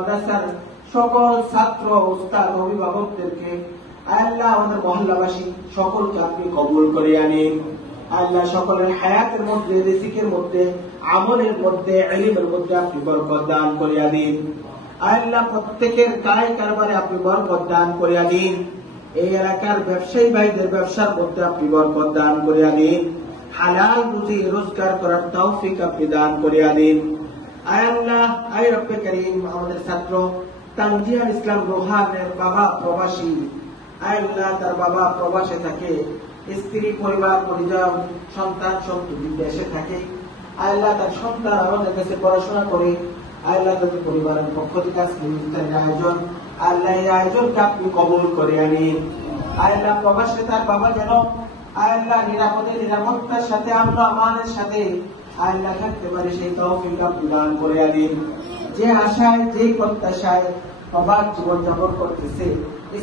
মাদ্রাসার সকল ছাত্র, উস্তাদ, অভিভাবকদেরকে আল্লাহ আমাদের মহল্লাবাসী সকলকে আপনি কবুল করে আনেন। আল্লাহ সকলের হায়াতের মধ্যে, রিজিকের মধ্যে, আমলের মধ্যে, ইলমের মধ্যে আপনি বরকত দান করিয়া দিন। আল্লাহ প্রত্যেকের কায় কারবারে আপনি বরকত দান করিয়া দিন। এই এলাকার ব্যবসায়ী ভাইদের ব্যবসার মধ্যে আপনি বরকত দান করিয়া দিন। হালাল রুজি রোজগার করার তৌফিক আপনি দান করিয়া দিন। আল্লাহ, আয় রব্বে করিম, আমাদের ছাত্র তানজিয়াল ইসলাম রোহানের বাবা প্রবাসী। আল্লাহ, তার বাবা প্রবাসে থাকে, স্ত্রী, পরিবার, পরিজন, সন্তান সন্ততি দেশে থাকে। আল্লাহ, তার সন্তান আমাদের কাছে পড়াশোনা করে। আল্লাহ, তাদের পরিবারের পক্ষ থেকে আজকে ইফতারের আয়োজন, আল্লাহ এই আয়োজনকে আপনি কবুল করে আনেন। আল্লাহ, প্রবাসে তার বাবা যেন আল্লাহ নিরাপদে, নিরাপত্তার সাথে, আমরা আমাদের সাথে আল্লাহ থাকতে পারে, সেই তৌফিক আপনি দান করে আনেন। যে আশায়, যে প্রত্যাশায় অবাধ জীবনযাপন করতেছে,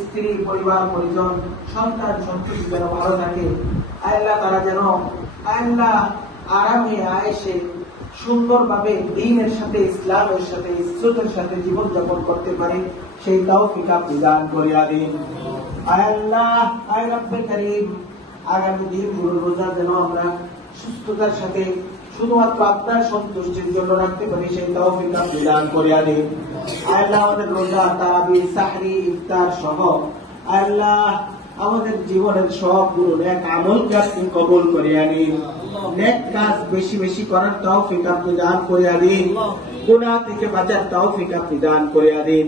স্ত্রী, পরিবার, পরিজন, সন্তান সন্ততি যেন ভালো থাকে। আল্লাহ, তারা যেন আল্লাহ আরামে আয়েসে সুন্দরভাবে দ্বীনের সাথে, ইসলামের সাথে, ইজ্জতের সাথে জীবনযাপন করতে পারে, সেই তৌফিক আপনি দান করিয়া দিন। আল্লাহ, আয় রব্বে করিম, আগামী দিনগুলো রোজা যেন আমরা সুস্থতার সাথে শুধুমাত্র আপনার সন্তুষ্টির জন্য রাখতে পারি, সেই তৌফিক আপনি দান করিয়া দিন। আল্লাহ, আমাদের রোজা, তারাবি, সাহরি, ইফতার সহ আল্লাহ আমাদের জীবনের সবগুলো নেক আমলকে আপনি কবুল করিয়া নিন। নেক কাজ বেশি বেশি করার তৌফিক আপনি দান করিয়া দিন। গুনাহ থেকে বাঁচার তৌফিক আপনি দান করিয়া দিন।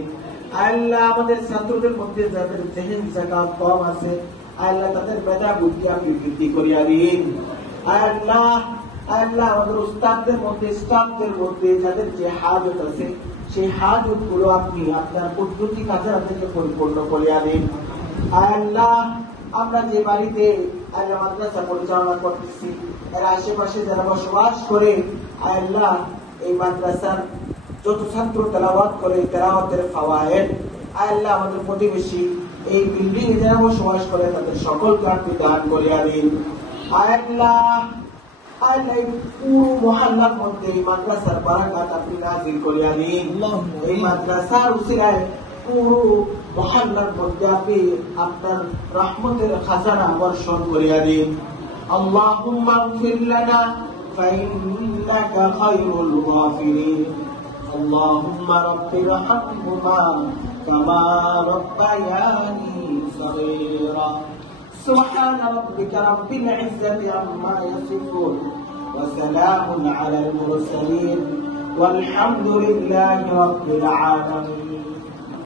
আল্লাহ, আমাদের ছাত্রদের মধ্যে যাদের জেহেন যাকাত কম আছে, আল্লাহ তাদের মেধা বুদ্ধি আপনি বৃদ্ধি করিয়া দিন। আল্লাহ, আল্লাহ আমাদের উস্তাদদের মধ্যে, স্টাফদের মধ্যে যাদের যে হাজত আছে, সেই হাজত গুলো আপনি আপনার পদ্ধতি কাজে থেকে পরিপূর্ণ করিয়া দিন। আল্লাহ, আমরা যে বাড়িতে আল্লাহ মাদ্রাসা পরিচালনা করতেছি, এর আশেপাশে যারা বসবাস করে, আল্লাহ এই মাদ্রাসার যত ছাত্র তেলাওয়াত করে, তেলাওয়াতের ফাওয়ায়েদ আল্লাহ আমাদের প্রতিবেশী এই বিল্ডিং এ যারা বসবাস করে, তাদের সকলকে আপনি দান করিয়া দিন। আল্লাহ, আল্লাহ পুরো মহল্লার মধ্যে এই মাদ্রাসার বারাকাত আপনি নাযিল করিয়া দিন। এই মাদ্রাসার উসিলায় পুরো মহল্লার মধ্যে আপনি আপনার রহমতের খাজানা বর্ষণ করিয়া দিন। আল্লাহুম্মা ইগফির লানা ফাইন্নাকা খায়রুল গাফিরিন। আল্লাহুম্মা রাব্বিরহামহুমা কামা রাব্বায়ানি সগীরা। সুবহান রাব্বিকা রাব্বিল ইজ্জাতি আম্মা ইয়াসিফুন ওয়া সালামুন আলাল মুরসালিন ওয়ালহামদুলিল্লাহি রাব্বিল আলামিন।